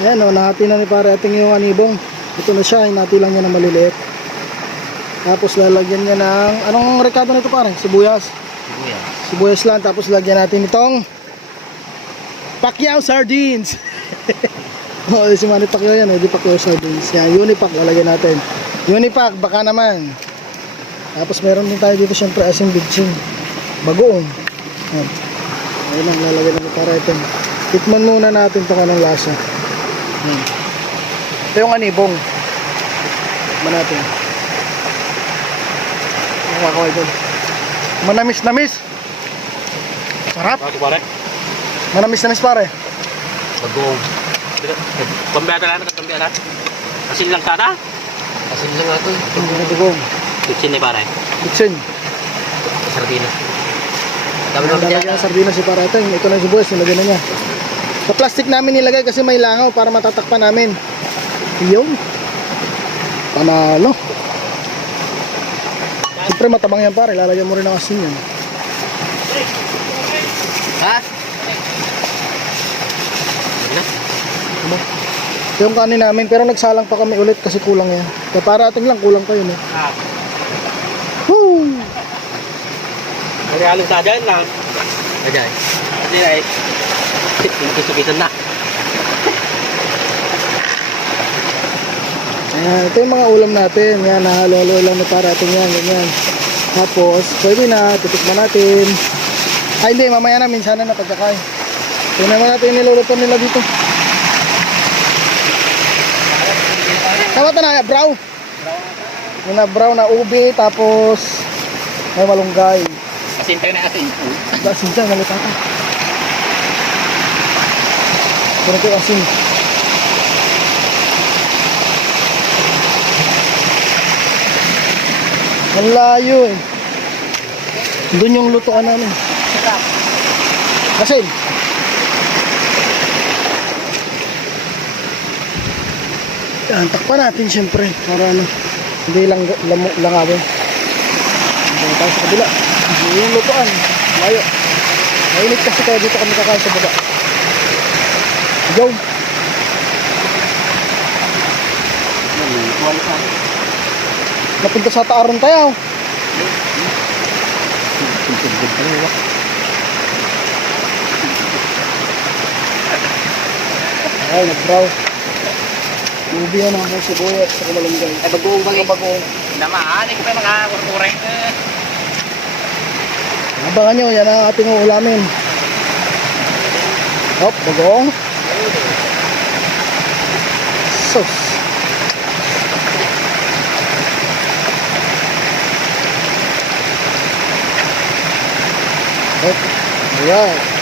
Ayan o, nahati na ni pare ating yung anibong. Ito na siya, hinati lang niya na maliliit. Tapos lalagyan niya ng, anong rekado nito pare? Sibuyas. Sibuyas. Sibuyas lang, tapos lagyan natin itong Pacquiao sardines. Oo, si Manny Pacquiao yan, eh, di Pacquiao sardines. Yan, Unipac, lalagyan natin. Unipac, baka naman. Tapos meron din tayo dito syempre asing bitchin. Bagoong. Yan. Ayun lang, lalagyan natin para ito. Tikman muna natin ito kanong lasa. Yan. Ito yung anibong. Tikman natin. Ang kakaway doon. Manamis-namis. Sarap. Bago pare. Manamis-namis pare. Bagong. Pambiyata lang, pambiyata. Asin lang sana. Asin lang ako. Ang dugong. Kitchen ni pare. Kitchen. Sardina. Dami Ang lalagyan ng sardinas si para ito. Ito na yung sibuyas, nilagyan na niya. Sa plastic namin nilagay kasi may langaw para matatakpan namin. Yun. Panalo. Siyempre matabang yan pare. Lalagyan mo rin ng asin yan. Ha? Ano? Yung kanin namin pero nagsalang pa kami ulit kasi kulang yan. Kaya para ating lang kulang pa yun eh. Ah. Woo! May halong sa dyan lang. Ayan. Hindi na eh. Nagkisukitan na. Ayan, ito yung mga ulam natin. Yan, nahalo-halo lang na para ating yan, ganyan. Tapos, pwede na, titikman natin. Ay, hindi, mamaya na, minsan na pagkakain. Tingnan naman natin yung niluluto nila dito. Tama ito na, brow. Yung na brow na ubi, tapos may malunggay. Asin tayo na asin. Asin dyan, nalita ka. Pero ito asin. Ang layo eh. Doon yung lutoan namin. Asin. Yan, takpan natin siyempre. Para ano, hindi lang lam, langawin. Hindi tayo sa kabila. Yung lutoan. Layo. Mainit kasi kaya dito kami kakain sa baba. Go! Napunta sa taaron tayo. Ay, nag-brow. Ubi yan ang mga sibuyat sa kumalunggay. Ay, bagoong bagay. Bagong. Namaan, hindi ko pa mga kurkuray. Abangan nyo, yan ang ating ulamin. Hop, bagong. Sus. Hop, ayan.